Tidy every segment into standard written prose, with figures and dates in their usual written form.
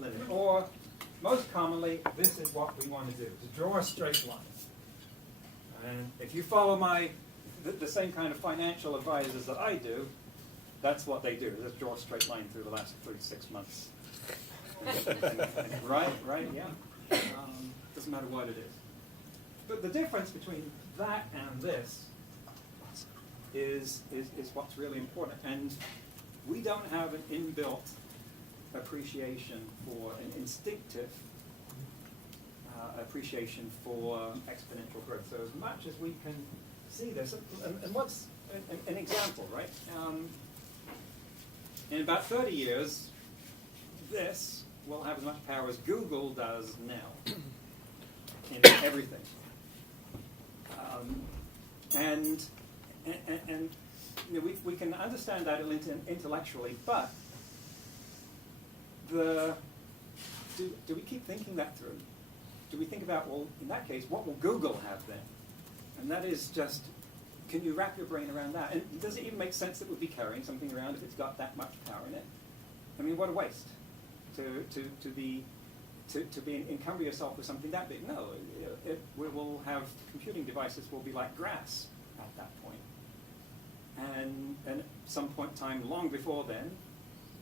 limit. Or, most commonly, this is what we want to do, to draw a straight line. And if you follow the same kind of financial advisors that I do, that's what they do. Just draw a straight line through the last 3 to 6 months. Right, yeah. Doesn't matter what it is. But the difference between that and this is what's really important. And we don't have an inbuilt appreciation for an instinctive appreciation for exponential growth. So as much as we can see this, and what's an example, right? In about 30 years, this will have as much power as Google does now in everything. And you know, we can understand that intellectually, but do we keep thinking that through? Do we think about, well, in that case, what will Google have then? And that is just, can you wrap your brain around that? And does it even make sense that we'd be carrying something around if it's got that much power in it? I mean, what a waste to encumber yourself with something that big. No, we will have computing devices will be like grass at that point. And at some point in time, long before then,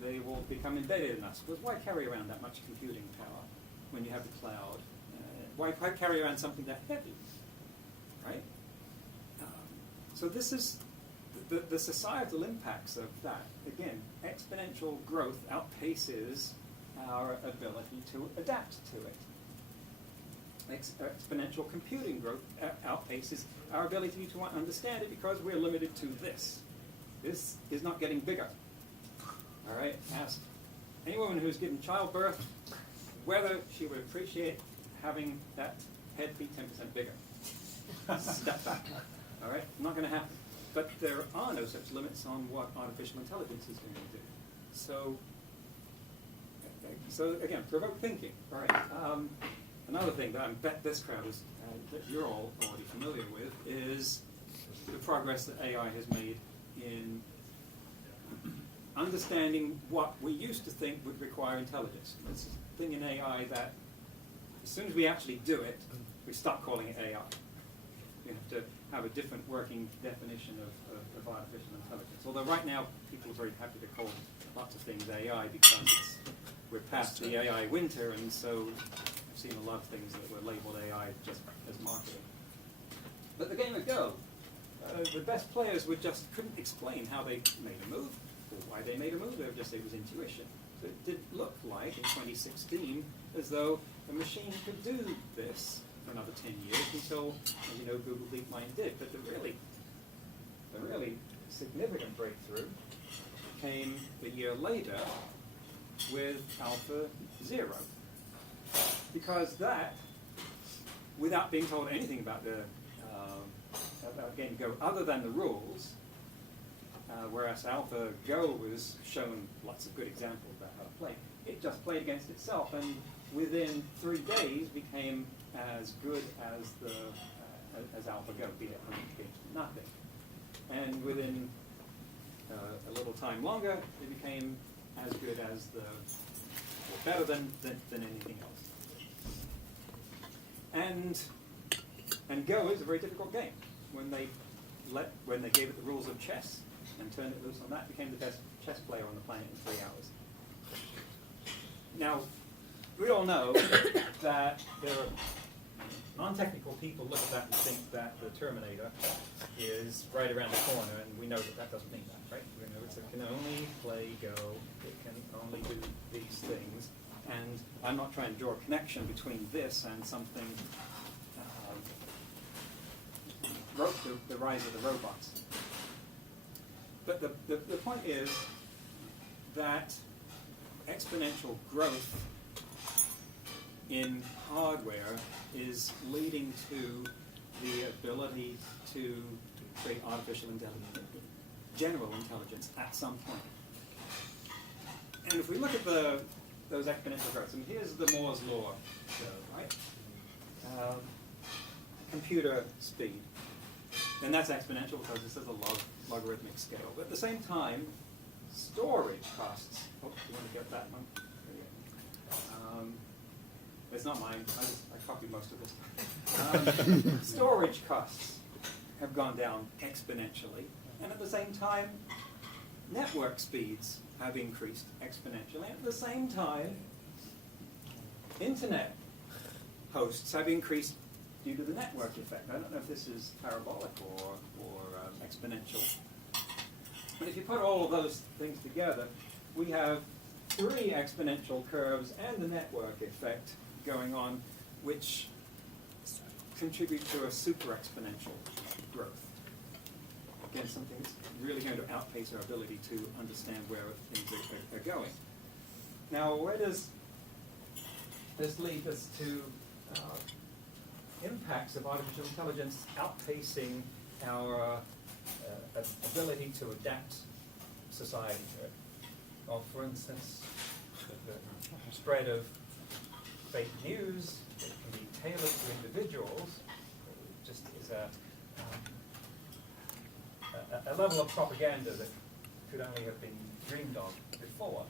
they will become embedded in us. Because why carry around that much computing power when you have the cloud? Why carry around something that heavy, right? So this is the societal impacts of that. Again, exponential growth outpaces our ability to adapt to it. Exponential computing growth outpaces our ability to understand it because we're limited to this. This is not getting bigger. All right? Ask any woman who's given childbirth whether she would appreciate having that head be 10% bigger. Step back. All right? Not going to happen. But there are no such limits on what artificial intelligence is going to do. So again, provoke thinking. All right. Another thing that I bet this crowd is that you're all already familiar with is the progress that AI has made in understanding what we used to think would require intelligence. There's a thing in AI that as soon as we actually do it, we stop calling it AI. We have to have a different working definition of artificial intelligence. Although right now, people are very happy to call lots of things AI because we're past the AI winter, and so I've seen a lot of things that were labeled AI just as marketing. But the game of Go, the best players couldn't explain how they made a move, or why they made a move. They would just say it was intuition. So it did look like, in 2016, as though a machine could do this for another 10 years until, as you know, Google DeepMind did. But the really significant breakthrough came a year later with Alpha 0. Because that, without being told anything about Game Go other than the rules, whereas Alpha Go was shown lots of good examples about how to play, it just played against itself, and within 3 days became as good as Alpha Go, be it 100 games to nothing. And within a little time longer, it became as good as or better than anything else. And Go is a very difficult game. When they gave it the rules of chess and turned it loose on that, it became the best chess player on the planet in 3 hours. Now, we all know that there are non-technical people look at that and think that the Terminator is right around the corner, and we know that doesn't mean that, right? We know it can only play Go, it can only do these things, and I'm not trying to draw a connection between this and something, the rise of the robots. But the point is that exponential growth in hardware is leading to the ability to create artificial intelligence, general intelligence at some point. And if we look at those exponential growths, and here's the Moore's law, right? Computer speed. And that's exponential because this is a logarithmic scale. But at the same time, storage costs. Oh, you want to get that one? It's not mine. I copied most of this. Storage costs have gone down exponentially, and at the same time, network speeds have increased exponentially. At the same time, internet hosts have increased due to the network effect. I don't know if this is parabolic or exponential. But if you put all of those things together, we have 3 exponential curves and the network effect going on, which contribute to a super exponential growth. Again, something that's really going to outpace our ability to understand where things are going. Now, where does this lead us to impacts of artificial intelligence outpacing our ability to adapt society to it? Well, for instance, the spread of fake news that can be tailored to individuals just is a level of propaganda that could only have been dreamed of before.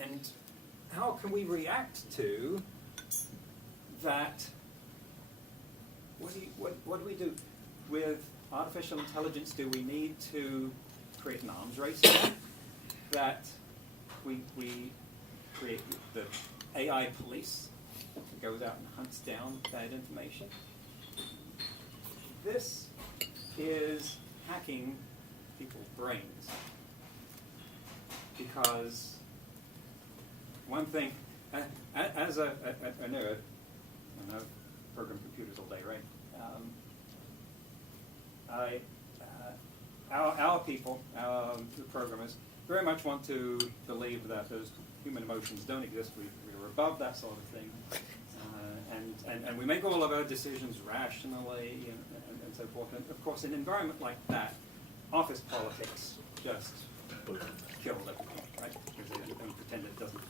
And how can we react to that? What do we do with artificial intelligence? Do we need to create an arms race that we create the AI police that goes out and hunts down bad information? This is hacking people's brains, because one thing, as a nerd, and I've programmed computers all day, right? Our people, the programmers, very much want to believe that those human emotions don't exist. We're above that sort of thing, and we make all of our decisions rationally and so forth. And of course, in an environment like that, office politics just killed everything, right? Because they pretend it doesn't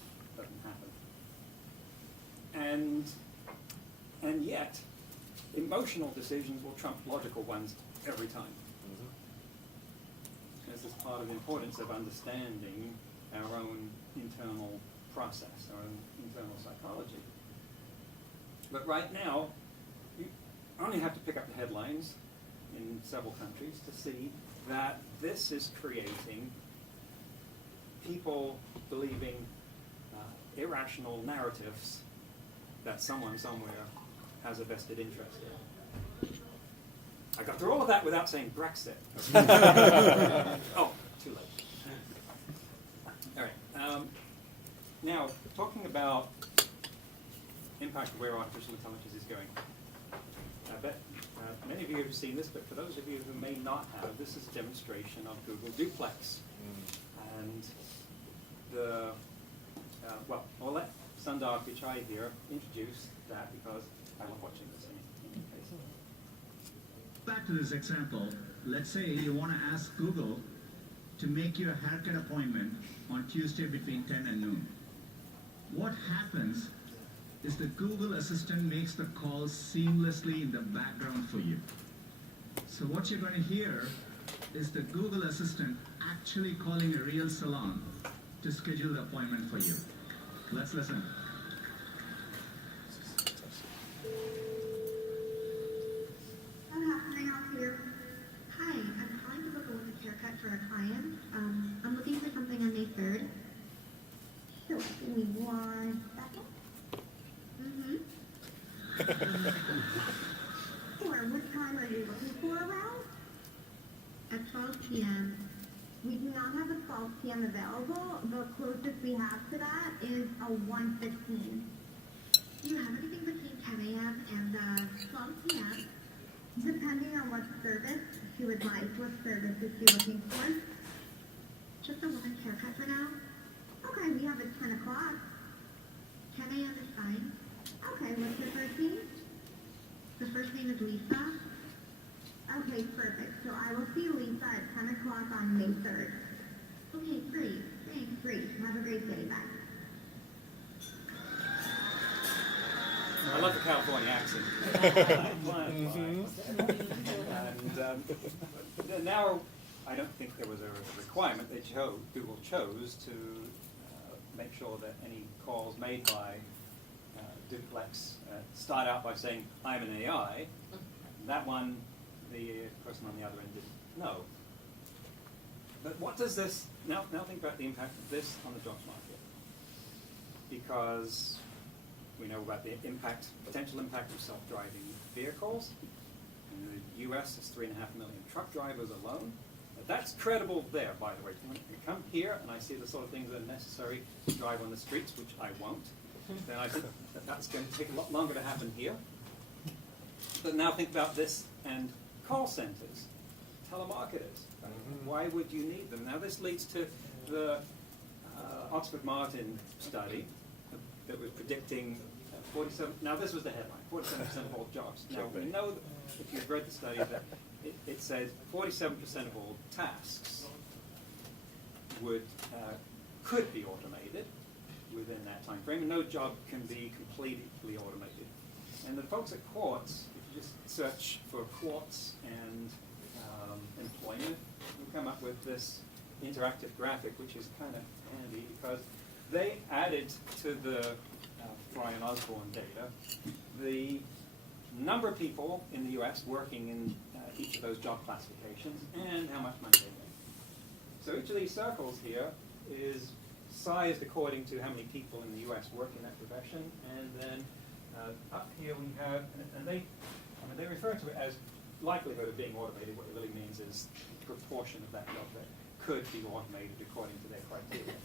happen. And yet, emotional decisions will trump logical ones every time. This is part of the importance of understanding our own internal process, our own internal psychology. But right now, you only have to pick up the headlines in several countries to see that this is creating people believing irrational narratives that someone somewhere has a vested interest in. I got through all of that without saying Brexit. Oh, too late. All right. Now, talking about impact of where artificial intelligence is going. I bet many of you have seen this, but for those of you who may not have, this is a demonstration of Google Duplex. And well, I'll let Sundar Pichai here introduce that, because I love watching this in any case. Back to this example, let's say you want to ask Google to make your haircut appointment on Tuesday between 10 and noon. What happens is the Google Assistant makes the call seamlessly in the background for you. So what you're going to hear is the Google Assistant actually calling a real salon to schedule the appointment for you. Let's listen. Hi, I'm calling to book a women's haircut for a client. I'm looking for something on May 3rd. Sure, give me 1 second. Sure, what time are you looking for around? At 12 p.m. We do not have a 12 p.m. available. The closest we have to that is a 1:15. Do you have anything between 10 a.m. and 12 p.m.? Depending on what service she would like, what service is she looking for? Just a woman's haircut for now? Okay, we have it 10 o'clock. 10 a.m. is fine. Okay, what's your first name? The first name is Lisa. Okay, perfect. So I will see Lisa at 10 o'clock on May 3rd. Okay, great. Thanks, great. Have a great day. Bye. I love the California accent. And now, I don't think there was a requirement that Google chose to make sure that any calls made by duplex start out by saying, I'm an AI. That one, the person on the other end didn't know. But what does this, now think about the impact of this on the jobs market. Because we know about the potential impact of self-driving vehicles. In the US, there's 3.5 million truck drivers alone. But that's credible there, by the way. When you come here and I see the sort of things that are necessary to drive on the streets, which I won't, then I think that's going to take a lot longer to happen here. But now think about this and call centers, telemarketers. Why would you need them? Now this leads to the Oxford Martin study that was predicting 47, now this was the headline, 47% of all jobs. Now we know, that if you've read the study, that it said 47% of all tasks could be automated within that time frame, and no job can be completely automated. And the folks at Quartz, if you just search for Quartz and employment, you'll come up with this interactive graphic, which is kind of handy because they added to the Fry and Osborne data the number of people in the US working in each of those job classifications and how much money they make. So each of these circles here is sized according to how many people in the US work in that profession, and then up here we have, and they refer to it as likelihood of being automated. What it really means is the proportion of that job that could be automated according to their criteria.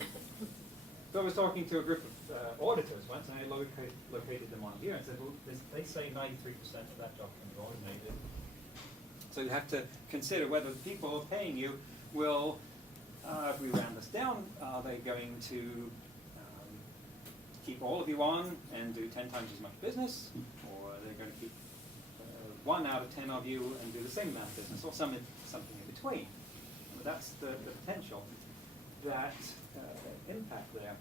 So I was talking to a group of auditors once, and I located them on here and said, well, they say 93% of that job can be automated. So you have to consider whether the people who are paying you will, if we round this down, are they going to keep all of you on and do 10 times as much business, or are they going to keep 1 out of 10 of you and do the same amount of business, or something in between? And that's the potential that impact there.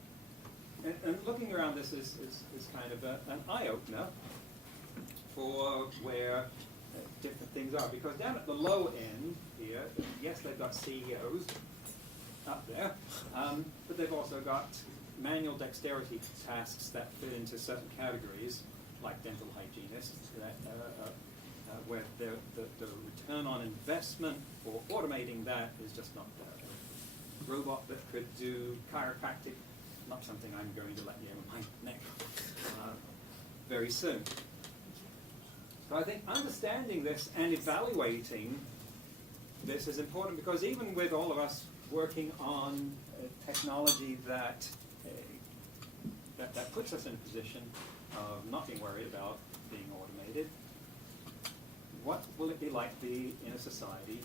And looking around this is kind of an eye-opener for where different things are. Because down at the low end here, yes, they've got CEOs up there, but they've also got manual dexterity tasks that fit into certain categories, like dental hygienists, that, where the return on investment for automating that is just not there. A robot that could do chiropractic, not something I'm going to let you in my neck very soon. So I think understanding this and evaluating this is important, because even with all of us working on technology that puts us in a position of not being worried about being automated, what will it be like to be in a society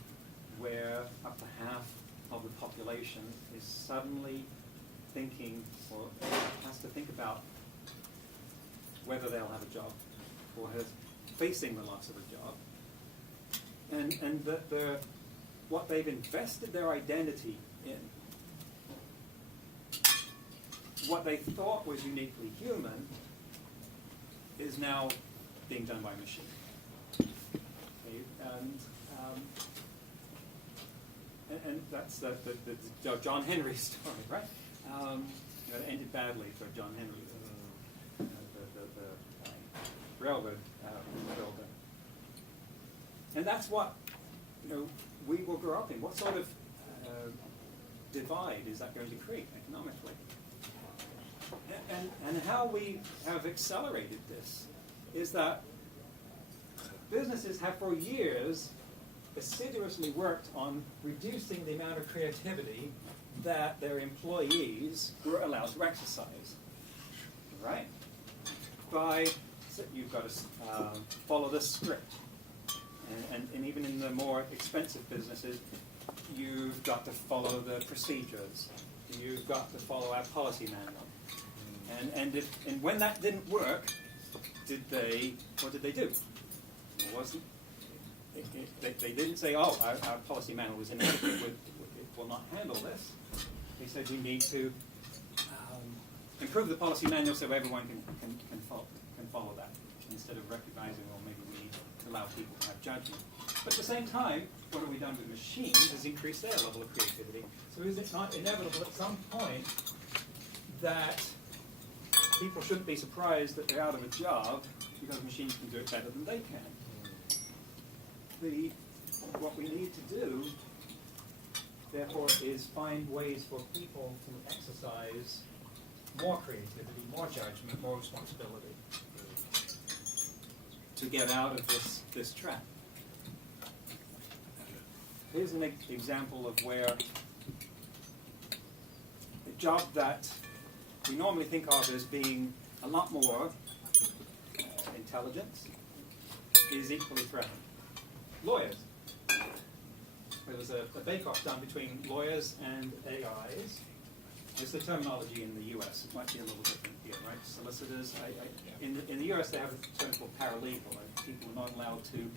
where up to half of the population is suddenly thinking, or has to think about whether they'll have a job, or has facing the loss of a job, and that what they've invested their identity in, what they thought was uniquely human, is now being done by machine. And that's the John Henry story, right? It ended badly for John Henry, the railroad builder. And that's what we will grow up in. What sort of divide is that going to create economically? And how we have accelerated this is that businesses have for years assiduously worked on reducing the amount of creativity that their employees were allowed to exercise, right? So you've got to follow this script. And even in the more expensive businesses, you've got to follow the procedures. You've got to follow our policy manual. And when that didn't work, what did they do? They didn't say, oh, our policy manual was inadequate, it will not handle this. They said we need to improve the policy manual so everyone can follow that, instead of recognizing, well, maybe we need to allow people to have judgment. But at the same time, what have we done with machines is increase their level of creativity. So is it not inevitable at some point that people shouldn't be surprised that they're out of a job because machines can do it better than they can. What we need to do, therefore, is find ways for people to exercise more creativity, more judgment, more responsibility to get out of this trap. Here's an example of where a job that we normally think of as being a lot more intelligent is equally threatened. Lawyers. There was a bake-off done between lawyers and AIs. It's the terminology in the US. It might be a little different here, right? Solicitors. In the US, they have a term called paralegal. People are not allowed to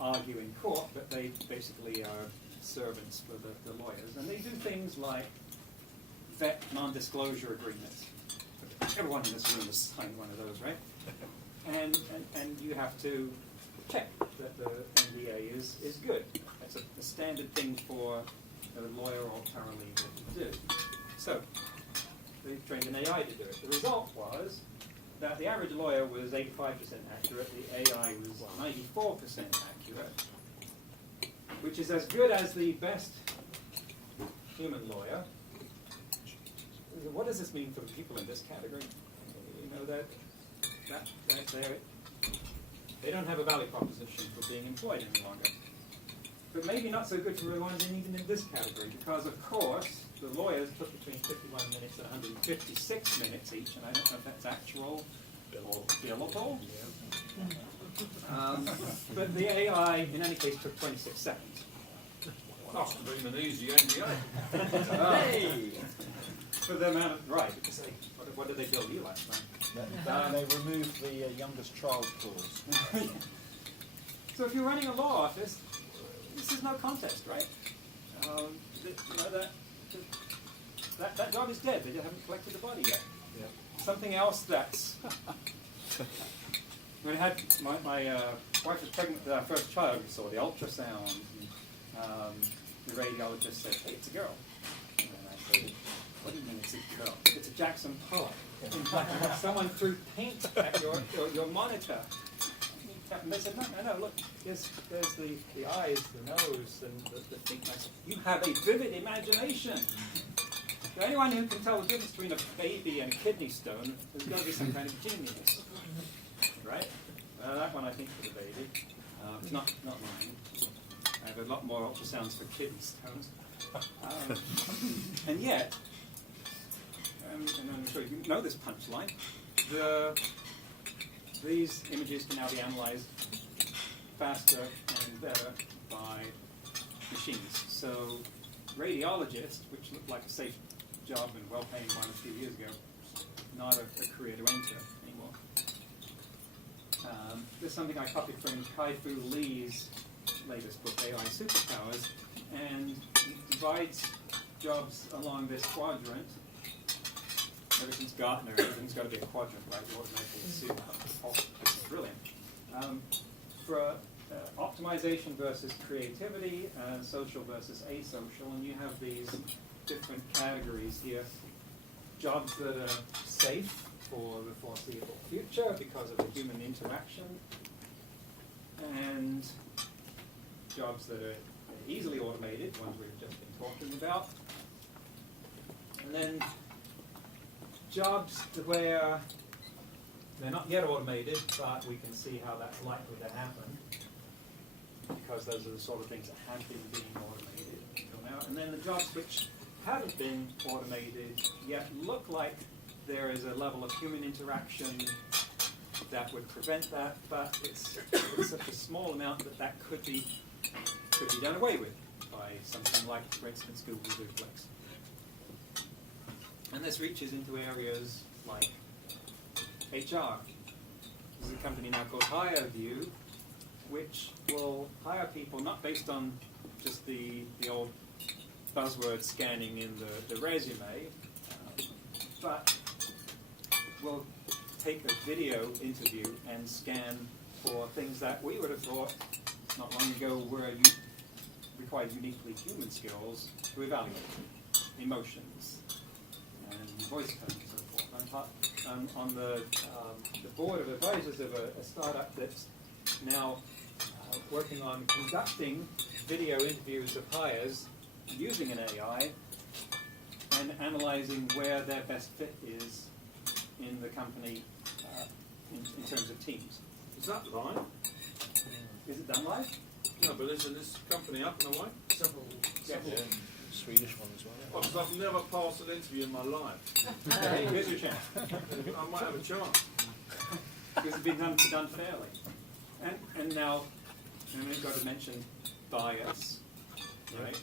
argue in court, but they basically are servants for the lawyers. And they do things like vet non-disclosure agreements. Everyone in this room has signed one of those, right? And you have to check that the NDA is good. That's a standard thing for a lawyer or paralegal to do. So they trained an AI to do it. The result was that the average lawyer was 85% accurate, the AI was 94% accurate, which is as good as the best human lawyer. What does this mean for the people in this category? You know, that they don't have a value proposition for being employed any longer. But maybe not so good for the ones even in this category, because of course the lawyers took between 51 minutes and 156 minutes each, and I don't know if that's actual or billable. But the AI, in any case, took 26 seconds. Must have been an easy NDA. Hey! For the amount of, right, because what did they bill you last time? They removed the youngest child clause. So if you're running a law office, this is no contest, right? That dog is dead. They haven't collected the body yet. Yeah. Something else that's... When I had my wife was pregnant with our first child, we saw the ultrasound. The radiologist said, "Hey, it's a girl." And I said, "What do you mean it's a girl? It's a Jackson Pollock." In fact, someone threw paint at your monitor. And they said, no, look, there's the eyes, the nose, and the feet. And I said, "You have a vivid imagination." So anyone who can tell the difference between a baby and a kidney stone, there's got to be some kind of genius. Right? That one I think for the baby. It's not mine. I have a lot more ultrasounds for kidney stones. And yet, and I'm sure you know this punchline, these images can now be analyzed faster and better by machines. So radiologists, which looked like a safe job and well-paying one a few years ago, not a career to enter anymore. There's something I copied from Kai-Fu Lee's latest book, AI Superpowers, and it divides jobs along this quadrant. Ever since Gartner, everything's got to be a quadrant, right? You automatically assume, oh, this is brilliant. For optimization versus creativity, social versus asocial, and you have these different categories here. Jobs that are safe for the foreseeable future because of the human interaction, and jobs that are easily automated, ones we've just been talking about, and then jobs where they're not yet automated, but we can see how that's likely to happen, because those are the sort of things that have been being automated until now. And then the jobs which haven't been automated yet look like there is a level of human interaction that would prevent that, but it's such a small amount that could be done away with by something like, for instance, Google Duplex. And this reaches into areas like HR. There's a company now called HireView, which will hire people not based on just the old buzzword scanning in the resume, but will take a video interview and scan for things that we would have thought not long ago required uniquely human skills to evaluate emotions and voice tones on the board of advisors of a startup that's now working on conducting video interviews of hires using an AI and analyzing where their best fit is in the company in terms of teams. Is that live? Is it done live? No, but isn't this company up and away? Several. Swedish one as well. Oh, because I've never passed an interview in my life. Here's your chance. I might have a chance. Because it's been done fairly. And now, we've got to mention bias, right?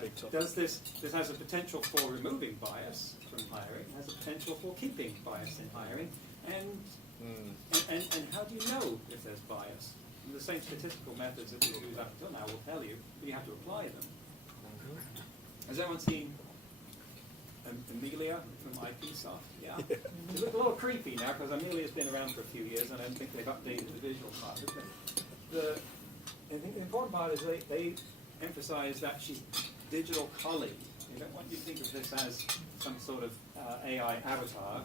Big topic. Does this has a potential for removing bias from hiring, has a potential for keeping bias in hiring, and how do you know if there's bias? And the same statistical methods that we've used up until now will tell you, but you have to apply them. Has anyone seen Amelia from IPsoft? Yeah. She looks a little creepy now because Amelia's been around for a few years and I don't think they've updated the visual part of it. But I think the important part is they emphasize that she's digital colleague. You don't want you to think of this as some sort of AI avatar.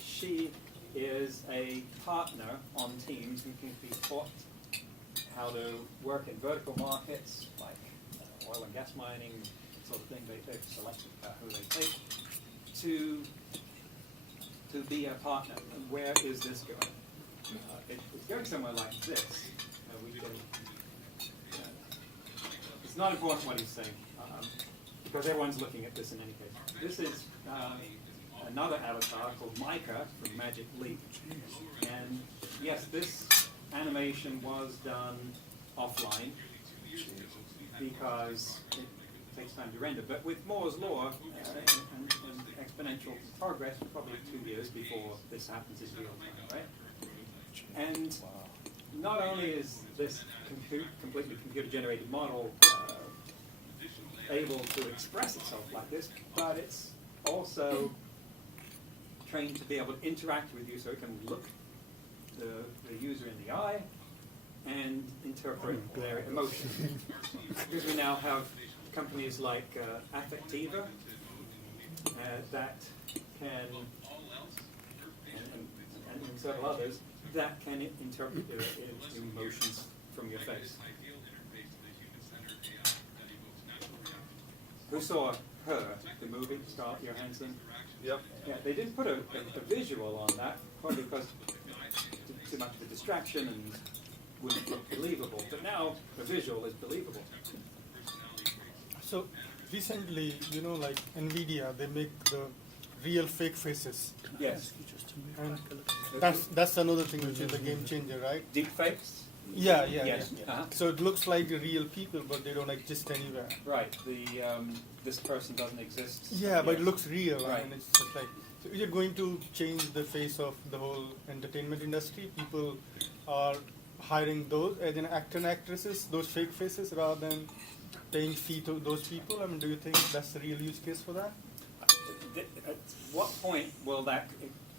She is a partner on teams and can be taught how to work in vertical markets like oil and gas mining, sort of thing. They've selected who they take to be a partner. And where is this going? It's going somewhere like this. It's not important what he's saying because everyone's looking at this in any case. This is another avatar called Micah from Magic Leap. And yes, this animation was done offline because it takes time to render. But with Moore's law and exponential progress, probably 2 years before this happens in real time, right? And not only is this completely computer-generated model able to express itself like this, but it's also trained to be able to interact with you so it can look the user in the eye and interpret their emotion. Because we now have companies like Affectiva that can, and several others, that can interpret emotions from your face. Who saw Her, the movie, Scarlett Johansson? Yep. Yeah, they didn't put a visual on that, probably because too much of a distraction and wouldn't look believable. But now the visual is believable. So recently, like NVIDIA, they make the real fake faces. Yes. And that's another thing which is a game changer, right? Deep fakes? Yeah. Yes. Uh-huh. So it looks like real people, but they don't exist anywhere. Right. This person doesn't exist. Yeah, but it looks real, Right. and it's just like, so is it going to change the face of the whole entertainment industry? People are hiring those as an actor and actresses, those fake faces, rather than paying fee to those people. I mean, do you think that's the real use case for that? At what point will that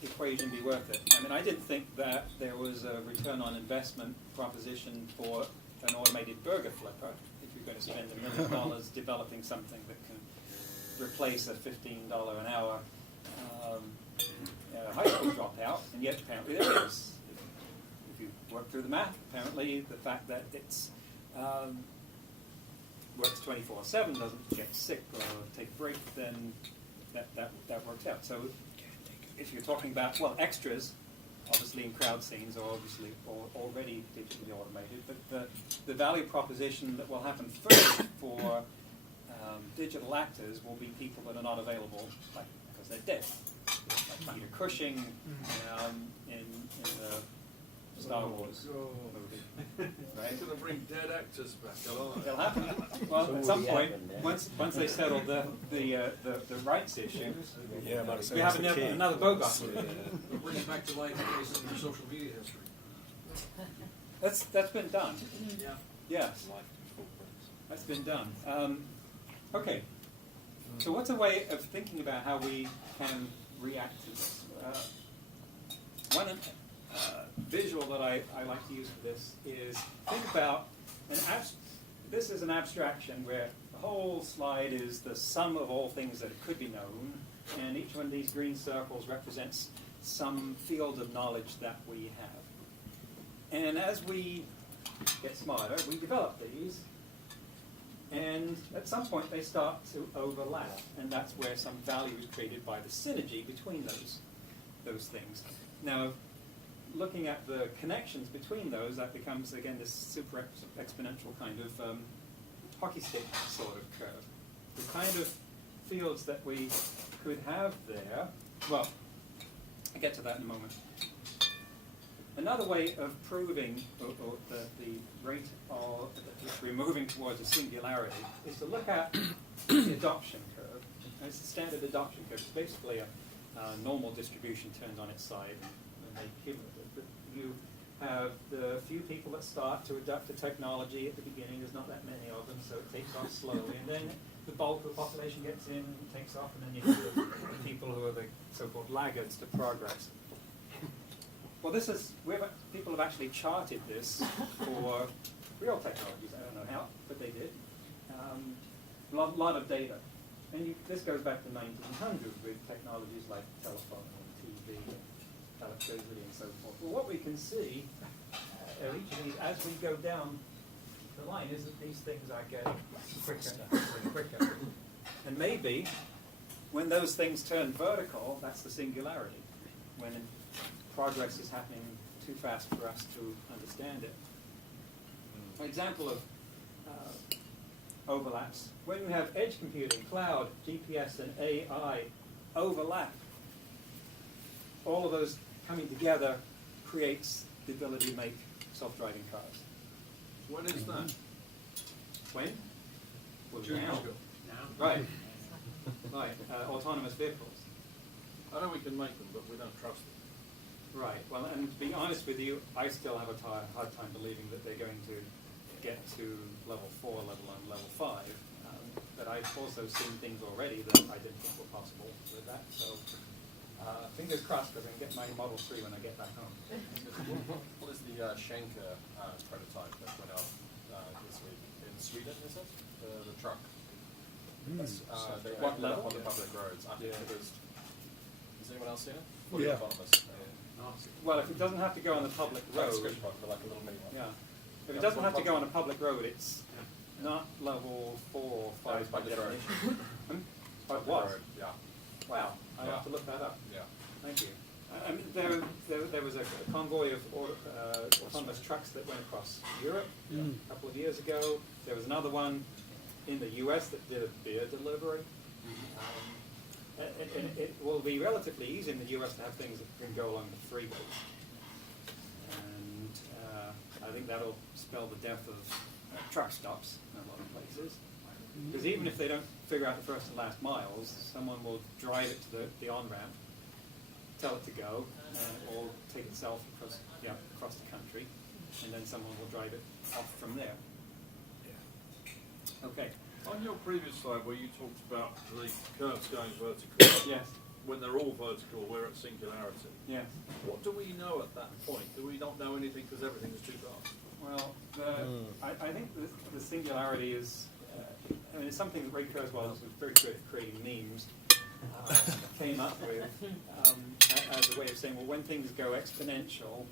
equation be worth it? I mean, I didn't think that there was a return on investment proposition for an automated burger flipper if you're going to spend $1 million developing something that can replace a $15 an hour high school dropout, and yet apparently there is. If you work through the math, apparently the fact that it's works 24/7, doesn't get sick or take a break, then that works out. So if you're talking about, extras, obviously in crowd scenes are obviously already digitally automated, but the value proposition that will happen first for digital actors will be people that are not available, like because they're dead, like Peter Cushing in the Star Wars movie. Right? Going to bring dead actors back alive. It'll happen. Well, at some point, once they settle the rights issue, Yeah, about to say we have it's the key. another Bogart. We'll bring it back to life based on your social media history. That's been done. Yeah. Yes, that's been done. Okay. So what's a way of thinking about how we can react to this? One visual that I like to use for this is think about this is an abstraction where the whole slide is the sum of all things that could be known, And each one of these green circles represents some field of knowledge that we have. And as we get smarter, we develop these, and at some point they start to overlap, and that's where some value is created by the synergy between those things. Now, looking at the connections between those, that becomes, again, this super exponential kind of hockey stick sort of curve. The kind of fields that we could have there, well, I'll get to that in a moment. Another way of proving that the rate of which we're moving towards a singularity is to look at the adoption curve. And it's the standard adoption curve. It's basically a normal distribution turned on its side and made cumulative. But you have the few people that start to adopt the technology at the beginning. There's not that many of them, so it takes off slowly. And then the bulk of the population gets in and takes off, and then you have the people who are the so-called laggards to progress. Well, people have actually charted this for real technologies. I don't know how, but they did. Lot of data. And this goes back to 1900 with technologies like telephone and TV and electricity and so forth. Well, what we can see each of these, as we go down the line, is that these things are getting quicker and quicker. And maybe when those things turn vertical, that's the singularity. When progress is happening too fast for us to understand it. An example of overlaps. When you have edge computing, cloud, GPS, and AI overlap, all of those coming together creates the ability to make self-driving cars. When is that? When? Well, 2 years now. ago. Right. Right. Autonomous vehicles. I know we can make them, but we don't trust them. Right. Well, and to be honest with you, I still have a hard time believing that they're going to get to level 4, let alone level 5. But I've also seen things already that I didn't think were possible with that. So fingers crossed that I can get my Model 3 when I get back home. What is the Schenker prototype that went out this week in Sweden? Is it the truck? They What opened it up level? on the public roads. I think Yeah. it was. Has anyone else seen it? Fully Yeah. autonomous. Well, if it doesn't have to go on the public Like a road, squish bike, but like a little mini one. yeah. If it doesn't have to go on a public road, it's not level 4 or 5 by public road. definition. But Public what? road, yeah. Wow, I'll Yeah. have to look that up. Yeah. Thank you. I mean, there was a convoy of autonomous trucks that went across Europe a couple of years ago. There was another one in the US that did a beer delivery. And it will be relatively easy in the US to have things that can go along the freeways. And I think that'll spell the death of truck stops in a lot of places. Because even if they don't figure out the first and last miles, someone will drive it to the on-ramp, tell it to go, or take itself across the country, and then someone will drive it off from there. Okay. On your previous slide where you talked about the curves going vertical, Yes. when they're all vertical, we're at singularity. Yes. What do we know at that point? Do we not know anything because everything is too fast? Well, I think the singularity is, I mean, it's something that Ray Kurzweil was very good at creating memes, came up with as a way of saying, well, when things go exponential,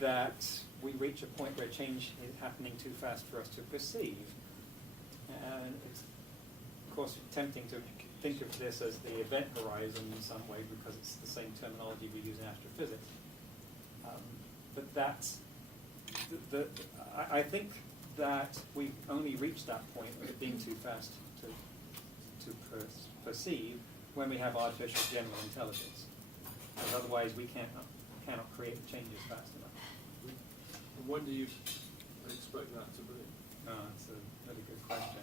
that we reach a point where change is happening too fast for us to perceive. And it's, of course, tempting to think of this as the event horizon in some way because it's the same terminology we use in astrophysics. But that's, I think that we've only reached that point of it being too fast to perceive when we have artificial general intelligence. Because otherwise we cannot create the changes fast enough. And when do you expect that to be? That's a really good question.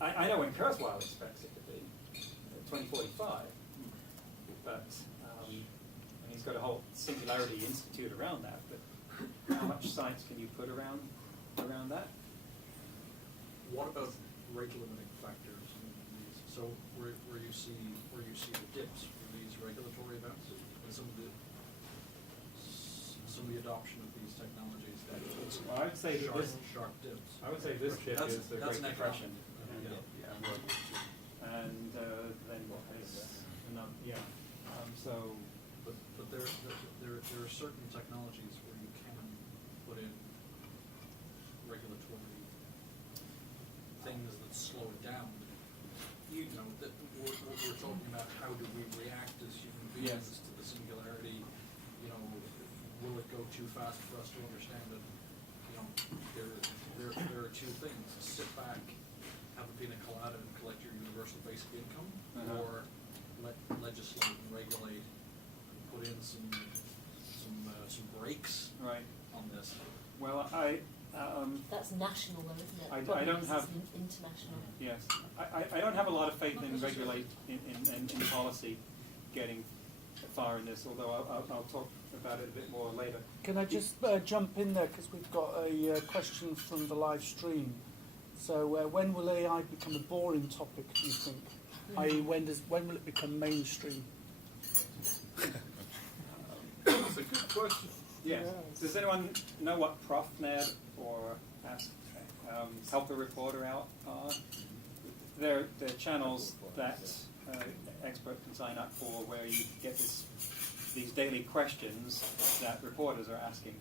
I know when Kurzweil expects it to be 2045, but and he's got a whole singularity institute around that. But how much science can you put around that? What about rate limiting factors in these? So where you see the dips for these regulatory events and some of the adoption of these technologies that Well, I would say that sharp dips. I would say this dip is the That's Great an Depression. economic. Yeah. And and then there's another, yeah. So, But there are certain technologies where you can put in regulatory things that slow it down. You know, that we're talking about how do we react as human beings Yes. to the singularity. You know, will it go too fast for us to understand it? You know, there are two things: sit back, have a pina colada, and collect your universal basic income, or legislate and regulate, and put in some brakes right. on this. Well, That's national though, isn't it? I don't This have- is international. yes, I don't have a lot of faith in regulate in policy getting far in this. Although I'll talk about it a bit more later. Can I just jump in there because we've got a question from the live stream. So when will AI become a boring topic, do you think? I.e. when will it become mainstream? That's a good question. Yes. Yes. Does anyone know what ProfNet or Help a Reporter Out are? They're channels that experts can sign up for, where you get these daily questions that reporters are asking.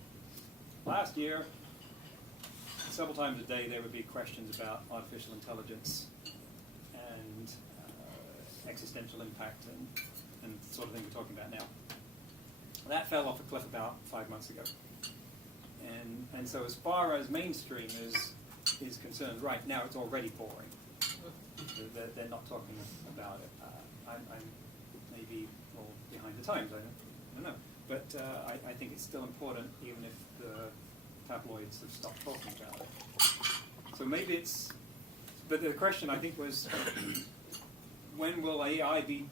Last year, several times a day, there would be questions about artificial intelligence and existential impact and the sort of thing we're talking about now. That fell off a cliff about 5 months ago. And so as far as mainstream is concerned, right now it's already boring. They're not talking about it. I'm maybe well behind the times, I don't know. But I think it's still important, even if the tabloids have stopped talking about it. So maybe it's... But the question, I think, was when will AI be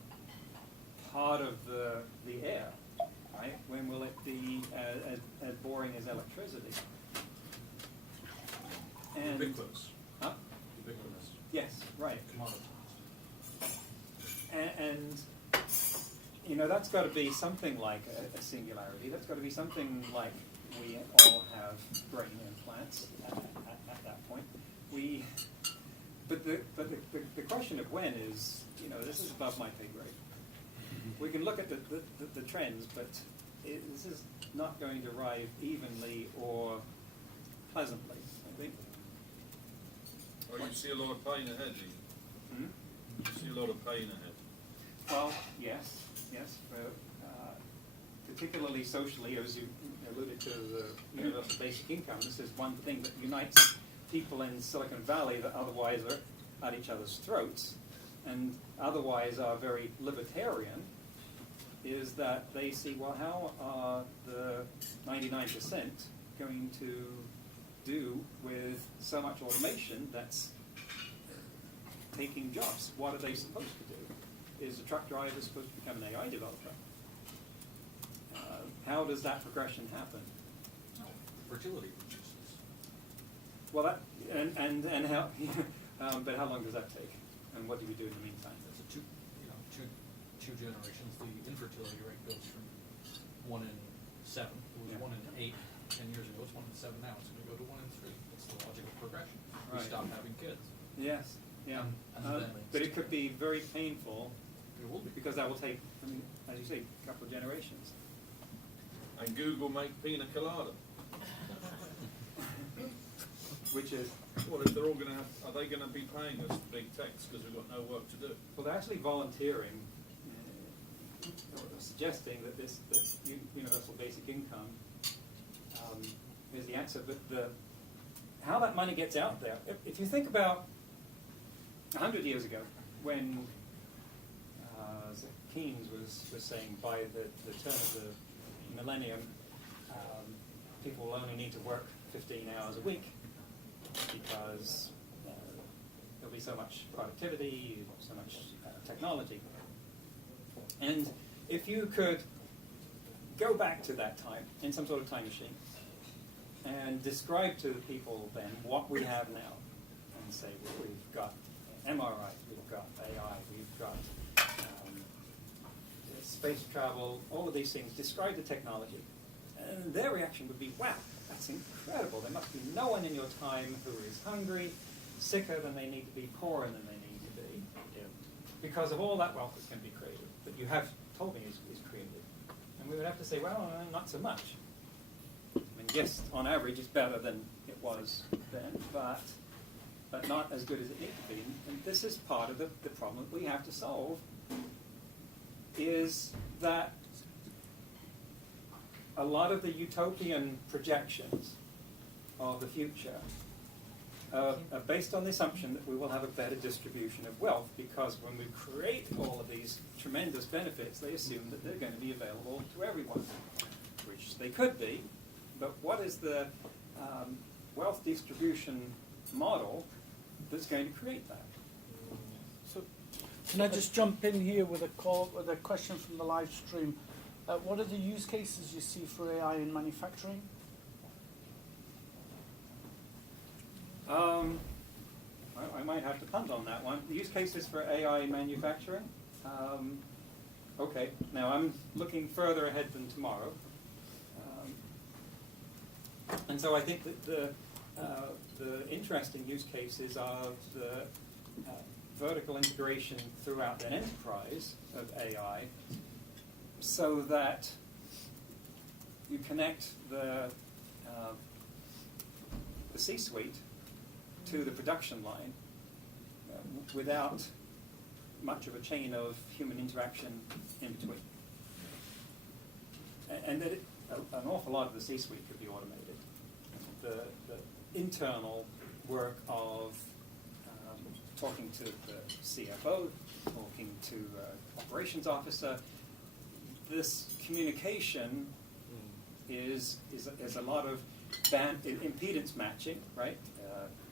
part of the air? Right? When will it be as boring as electricity? And Ubiquitous. huh? Ubiquitous. Yes, right. Commoditized. And you know, that's got to be something like a singularity. That's got to be something like we all have brain implants at that point. But the question of when is, you know, this is above my pay grade. We can look at the trends, but this is not going to arrive evenly or pleasantly, I think. Or you see a lot of pain ahead, do you? Hmm? You see a lot of pain ahead. Well, yes, but particularly socially, as you alluded to, the universal basic income. This is one thing that unites people in Silicon Valley that otherwise are at each other's throats and otherwise are very libertarian, is that they see, well, how are the 99% going to do with so much automation that's taking jobs? What are they supposed to do? Is a truck driver supposed to become an AI developer? How does that progression happen? Fertility reduces. Well, that and how, but how long does that take? And what do we do in the meantime? It's two generations. The infertility rate goes from 1 in 7. It was 1 in 8 10 years ago. It's 1 in 7 now. It's going to go to 1 in 3. That's the logical progression. We Right. stop having kids. Yes, yeah. And then But it could be very painful it will be. because that will take, I mean, as you say, a couple of generations. And Google make pina colada. Which is, Well, if they're all going to have, are they going to be paying us big tax because we've got no work to do? well, they're actually volunteering, or suggesting that this universal basic income is the answer. But how that money gets out there, if you think about 100 years ago, when Keynes was saying by the turn of the millennium, people will only need to work 15 hours a week because there'll be so much productivity, so much technology. And if you could go back to that time in some sort of time machine and describe to the people then what we have now, and say, well, we've got MRIs, we've got AI, we've got space travel, all of these things, describe the technology. And their reaction would be, wow, that's incredible. There must be no one in your time who is hungry, sicker than they need to be, poorer than they need to be. because of all that wealth that's going to be created, that you have told me is created. And we would have to say, well, not so much. I mean, yes, on average, it's better than it was then, but not as good as it needs to be. And this is part of the problem that we have to solve, is that a lot of the utopian projections of the future are based on the assumption that we will have a better distribution of wealth, because when we create all of these tremendous benefits, they assume that they're going to be available to everyone, which they could be, but what is the wealth distribution model that's going to create that? So, can I just jump in here with a question from the live stream? What are the use cases you see for AI in manufacturing? I might have to punt on that one. The use cases for AI in manufacturing? Okay, now I'm looking further ahead than tomorrow. And so I think that the interesting use cases are the vertical integration throughout an enterprise of AI, so that you connect the C-suite to the production line without much of a chain of human interaction in between. And that an awful lot of the C-suite could be automated. The internal work of talking to the CFO, talking to operations officer, this communication is a lot of impedance matching, right?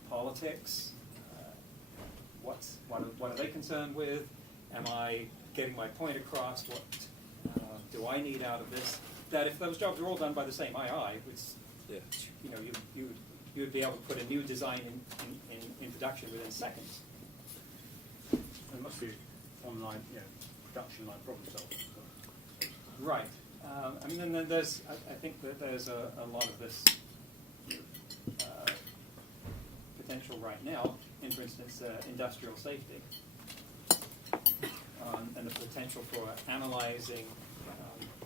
Politics, what are they concerned with? Am I getting my point across? What do I need out of this? That if those jobs are all done by the same AI, it's, you know, you would be able to put a new design in production within seconds. It must be online, production line problem solving. Right. I mean, then there's, I think that there's a lot of this potential right now in, for instance, industrial safety, and the potential for analyzing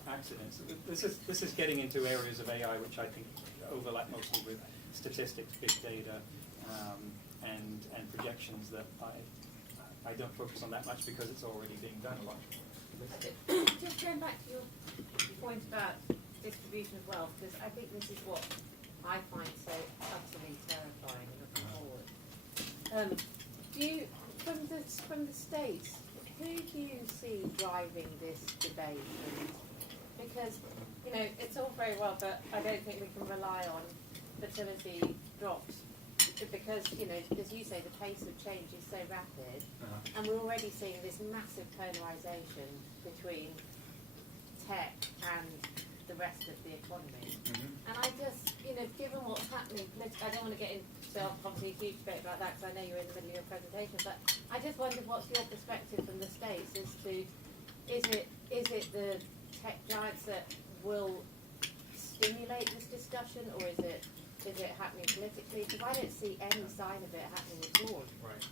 accidents. This is getting into areas of AI which I think overlap mostly with statistics, big data, and projections that I don't focus on that much because it's already being done a lot. Just going back to your point about distribution of wealth, because I think this is what I find so utterly terrifying looking forward. Do you, from the States, who do you see driving this debate? Because, you know, it's all very well, but I don't think we can rely on fertility drops, because, you know, as you say, the pace of change is so rapid, and we're already seeing this massive polarization between tech and the rest of the economy. And I just, you know, given what's happening politically, I don't want to get into obviously a huge debate about that, because I know you're in the middle of your presentation, but I just wondered what's your perspective from the States as to, is it the tech giants that will stimulate this discussion, or is it happening politically? Because I don't see any sign of it happening at all. Right.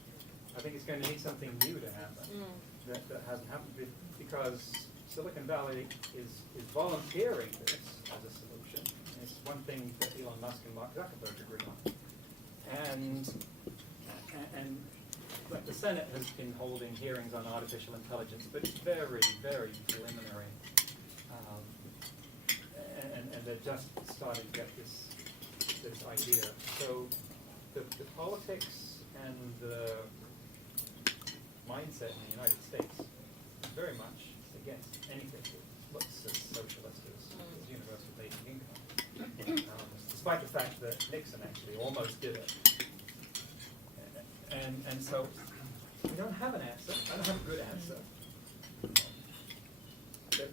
I think it's going to need something new to happen that hasn't happened, because Silicon Valley is volunteering this as a solution. And it's one thing that Elon Musk and Mark Zuckerberg agree on. And but the Senate has been holding hearings on artificial intelligence, but it's very, very preliminary. And they're just starting to get this idea. So the politics and the mindset in the United States is very much against anything that looks as socialist as universal basic income, despite the fact that Nixon actually almost did it. And so we don't have an answer. I don't have a good answer.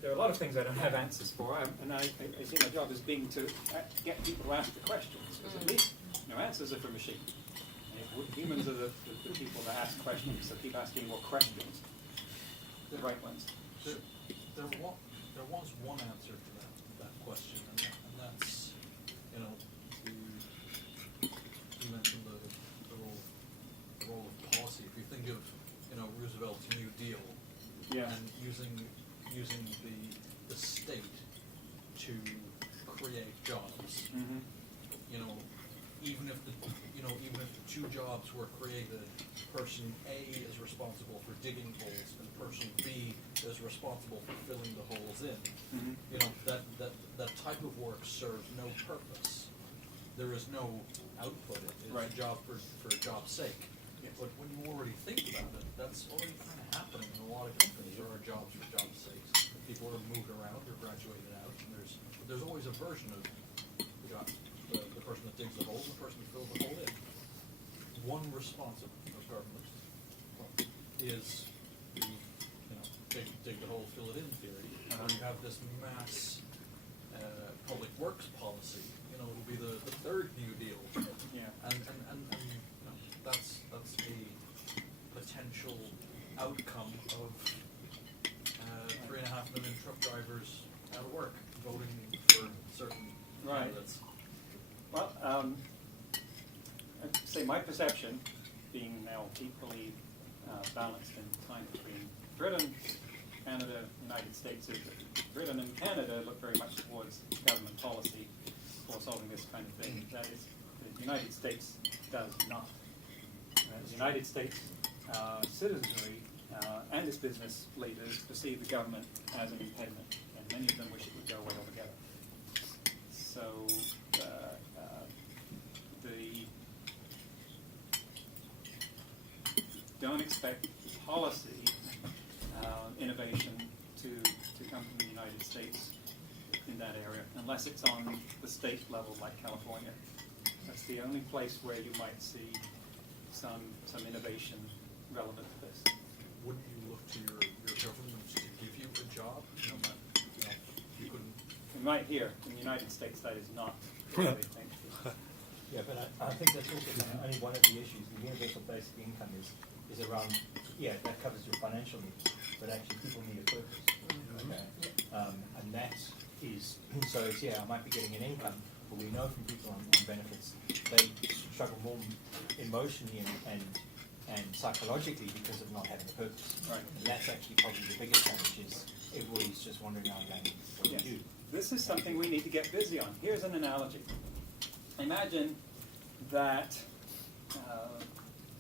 There are a lot of things I don't have answers for, and I see my job as being to get people to ask the questions, because at least answers are for machines. Humans are the people that ask questions, so keep asking more questions, the right ones. There was one answer to that question, and that's, you know, you mentioned the role of policy. If you think of Roosevelt's New Deal, Yeah. and using the state to create jobs. Mm-hmm. Even if the two jobs were created, person A is responsible for digging holes and person B is responsible for filling the holes in. Mm-hmm. That type of work serves no purpose. There is no output. It's Right. a job for a job's sake. Yes. But when you already think about it, that's already kind of happening in a lot of companies. There are jobs for jobs' sakes. People are moved around or graduated out, and there's always a version of the job. The person that digs the hole, and the person that fills the hole in. One response of government is the dig the hole, fill it in theory. Or you have this mass public works policy. It'll be the third New Deal. Yeah. And that's a potential outcome of 3.5 million truck drivers out of work voting for certain candidates. Well, I'd say my perception, being now equally balanced in time between Britain, Canada, United States, is that Britain and Canada look very much towards government policy for solving this kind of thing. That is, the United States does not. The United States citizenry and its business leaders perceive the government as an impediment, and many of them wish it would go away altogether. So don't expect policy innovation to come from the United States in that area, unless it's on the state level like California. That's the only place where you might see some innovation relevant to this. Wouldn't you look to your government to give you a job? You couldn't. And right here in the United States, that is not what they think. Yeah, but I think that's also only one of the issues. The universal basic income is around, that covers your financial needs, but actually people need a purpose. Okay? And that is, so it's, I might be getting an income, but we know from people on benefits, they struggle more emotionally and psychologically because of not having a purpose. Right. And that's actually probably the biggest challenge is everybody's just wandering around going, what do you do? This is something we need to get busy on. Here's an analogy. Imagine that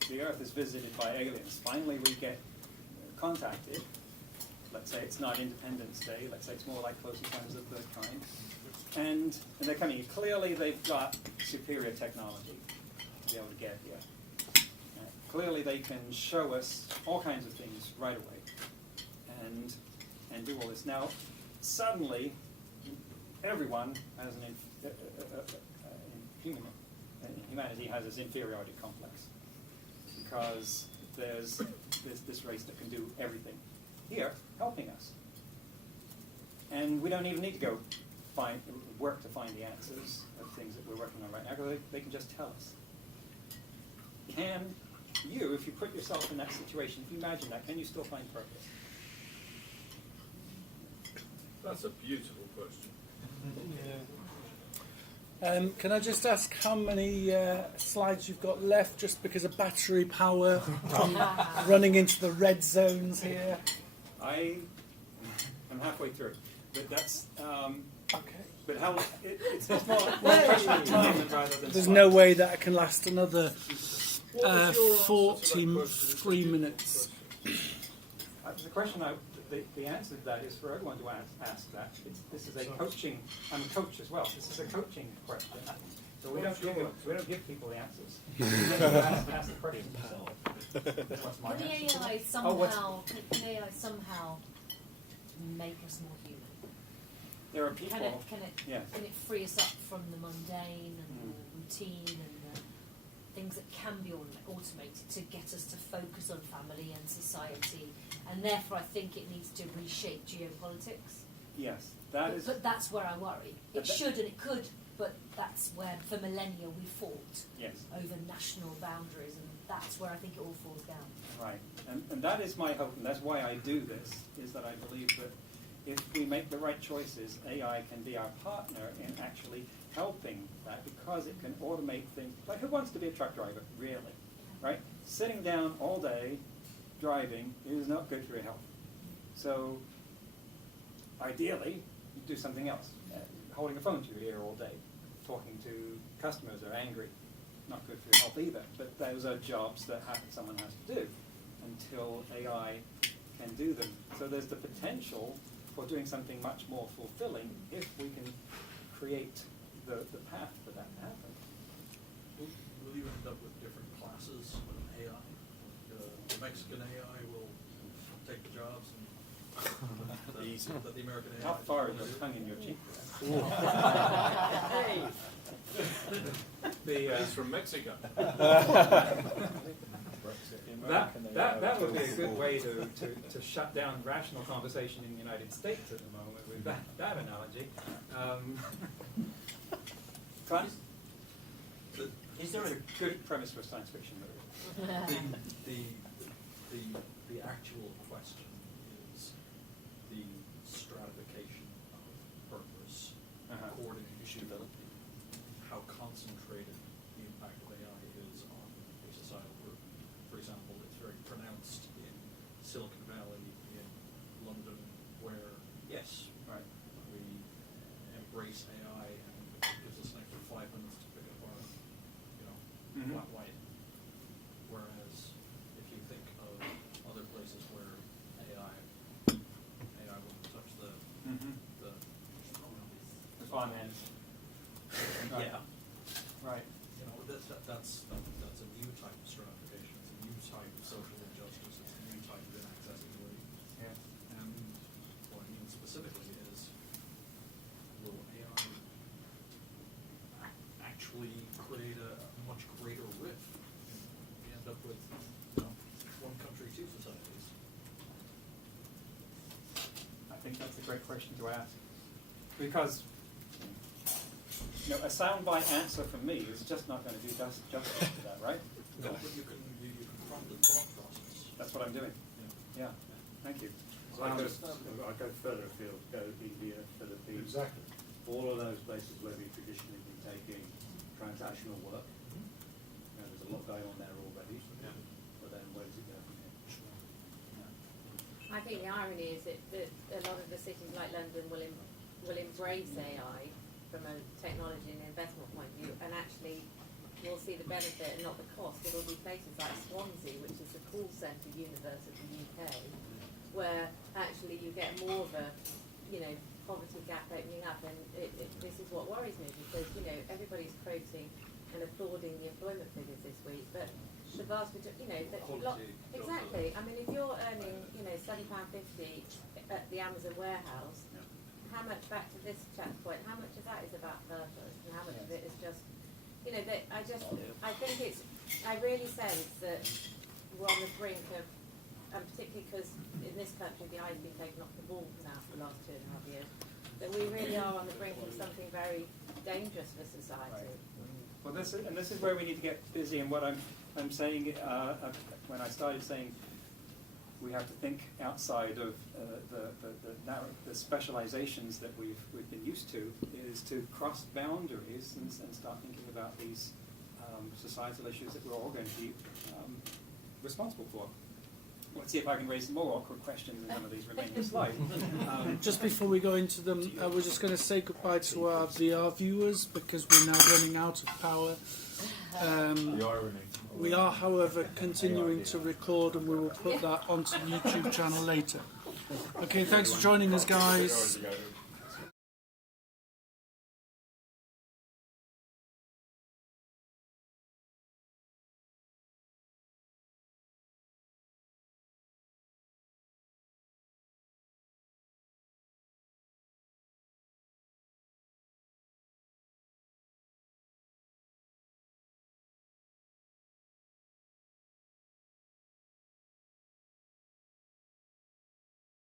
the Earth is visited by aliens. Finally we get contacted. Let's say it's not Independence Day. Let's say it's more like Close Encounters of the Third Kind. And they're coming. Clearly they've got superior technology to be able to get here. Clearly they can show us all kinds of things right away and do all this. Now, suddenly, everyone has humanity has this inferiority complex because there's this race that can do everything here, helping us. And we don't even need to go work to find the answers of things that we're working on right now, because they can just tell us. Can you, if you put yourself in that situation, if you imagine that, can you still find purpose? That's a beautiful question. Can I just ask how many slides you've got left, just because of battery power running into the red zones here? I am halfway through, but that's okay. But how it's more a question of time rather than. There's no way that it can last another 43 minutes. The question the answer to that is for everyone to ask that. This is a coaching. I'm a coach as well. This is a coaching question. So we don't give people the answers. ask the question themselves. What's my Can the answer? AI somehow can AI somehow make us more human? There are people. Can it free us up from the mundane and the routine and the things that can be automated to get us to focus on family and society? And therefore, I think it needs to reshape geopolitics. Yes, that is. But that's where I worry. It should and it could, but that's where for millennia we fought over national boundaries, and that's where I think it all falls down. Right, and that is my hope, and that's why I do this, is that I believe that if we make the right choices, AI can be our partner in actually helping that, because it can automate things. Like, who wants to be a truck driver, really? Right? Sitting down all day, driving is not good for your health. So ideally, you do something else. Holding a phone to your ear all day, talking to customers who are angry, not good for your health either. But those are jobs that someone has to do until AI can do them. So there's the potential for doing something much more fulfilling if we can create the path for that to happen. Will you end up with different classes with an AI? The Mexican AI will take the jobs, and the American AI. How far is your tongue in your cheek? He's from Mexico. That would be a good way to shut down rational conversation in the United States at the moment with that analogy. Is there a good premise for a science fiction movie? The actual question is the stratification of purpose according to how concentrated the impact of AI is on a societal group. For example, it's very pronounced in Silicon Valley, in London, where yes, right, we embrace AI and it gives us an extra 5 minutes to pick up our, flat white. Whereas if you think of other places where AI will touch the finance. Yeah. Right. That's a new type of stratification. It's a new type of social injustice. It's a new type of inaccessibility. Yeah. And what I mean specifically is, will AI actually create a much greater rift? We end up with one country, two societies. I think that's a great question to ask. Because a soundbite answer from me is just not going to do justice to that, right? No, but you can prompt the thought process. That's what I'm doing. Yeah. Thank you. I go further afield, go India, Philippines. Exactly. All of those places where we've traditionally been taking transactional work. There's a lot going on there already. But then where does it go from here? I think the irony is that a lot of the cities like London will embrace AI from a technology and investment point of view, and actually we'll see the benefit and not the cost. It'll be places like Swansea, which is the call centre universe of the UK, where actually you get more of a poverty gap opening up, and this is what worries me, because everybody's quoting and applauding the employment figures this week, but the vast majority, exactly. I mean, if you're earning £7.50 at the Amazon warehouse, how much, back to this chat's point, how much of that is about purpose, and how much of it is just, I really sense that we're on the brink of, and particularly because in this country the eye's been taken off the ball now for the last 2.5 years, that we really are on the brink of something very dangerous for society. Well, this is where we need to get busy, and what I'm saying, when I started saying we have to think outside of the specializations that we've been used to, is to cross boundaries and start thinking about these societal issues that we're all going to be responsible for. Let's see if I can raise some more awkward questions in some of these remaining slides. Just before we go into them, we're just going to say goodbye to our VR viewers because we're now running out of power. We are, however, continuing to record, and we will put that onto the YouTube channel later. Okay, thanks for joining us, guys.